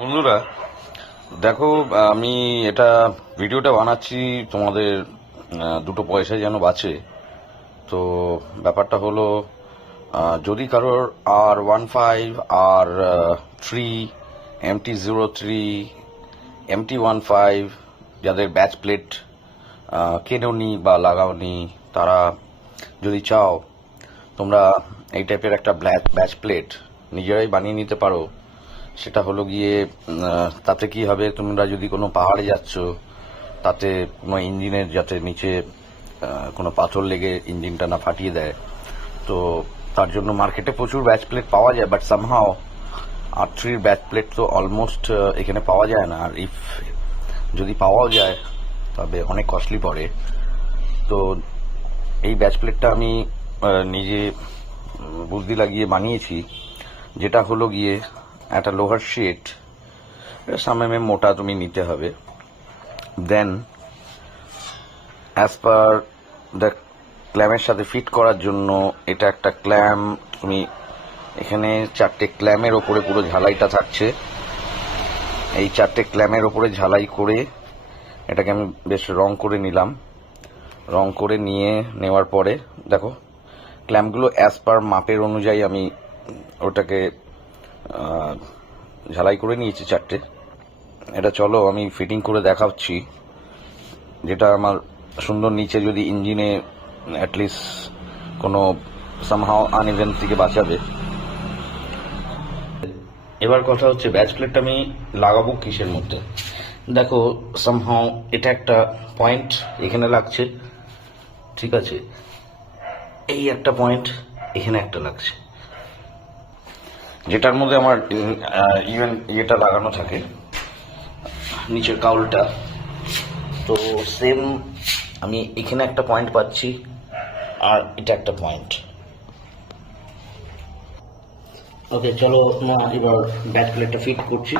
বন্ধুরা দেখো, আমি এটা ভিডিওটা বানাচ্ছি তোমাদের দুটো পয়সা যেন বাঁচে। তো ব্যাপারটা হলো, যদি কারোর R15 R3 MT-03 MT-15 যাদের ব্যাচ প্লেট কেনোনি বা লাগাওনি, তারা যদি চাও তোমরা এই টাইপের একটা ব্যাচ প্লেট নিজেরাই বানিয়ে নিতে পারো। সেটা হলো গিয়ে তাতে কি হবে, তোমরা যদি কোনো পাহাড়ে যাচ্ছ, তাতে কোনো ইঞ্জিনের যাতে নিচে কোনো পাথর লেগে ইঞ্জিনটা না ফাটিয়ে দেয়, তো তার জন্য মার্কেটে প্রচুর ব্যাচ প্লেট পাওয়া যায়। But somehow R3 batch plate তো অলমোস্ট এখানে পাওয়া যায় না, আর ইফ যদি পাওয়াও যায় তবে অনেক কস্টলি পড়ে। তো এই ব্যাচ প্লেটটা আমি নিজে বুদ্ধি লাগিয়ে বানিয়েছি, যেটা হলো গিয়ে একটা লোহার শিট, সামনে মোটা তুমি নিতে হবে। দেন অ্যাজ পার দ্য ক্ল্যামের সাথে ফিট করার জন্য এটা একটা ক্ল্যাম, তুমি এখানে 4টে ক্ল্যামের ওপরে পুরো ঝালাইটা থাকছে। এই 4টে ক্ল্যামের ওপরে ঝালাই করে এটাকে আমি বেশ রং করে নিলাম। রং করে নিয়ে নেওয়ার পরে দেখো, ক্ল্যাম্পগুলো অ্যাজ পার মাপের অনুযায়ী আমি ওটাকে ঝালাই করে নিয়েছি 4টে। এটা চলো আমি ফিটিং করে দেখাচ্ছি, যেটা আমার সুন্দর নিচে যদি ইঞ্জিনে অ্যাটলিস্ট কোনো সামহাও আনইভেন থেকে বাঁচাবে। এবার কথা হচ্ছে ব্যাচ প্লেটটা আমি লাগাবো কিসের মধ্যে। দেখো, সামহাও এটা একটা পয়েন্ট এখানে লাগছে, ঠিক আছে, এই একটা পয়েন্ট এখানে একটা লাগছে, যেটার মধ্যে আমার ইভেন ইয়েটা লাগানো থাকে, নিচের কাউলটা। তো সেম আমি এখানে একটা পয়েন্ট পাচ্ছি, আর এটা একটা পয়েন্ট। ওকে, চলো এবার ব্যাক প্লেটটা ফিট করছি।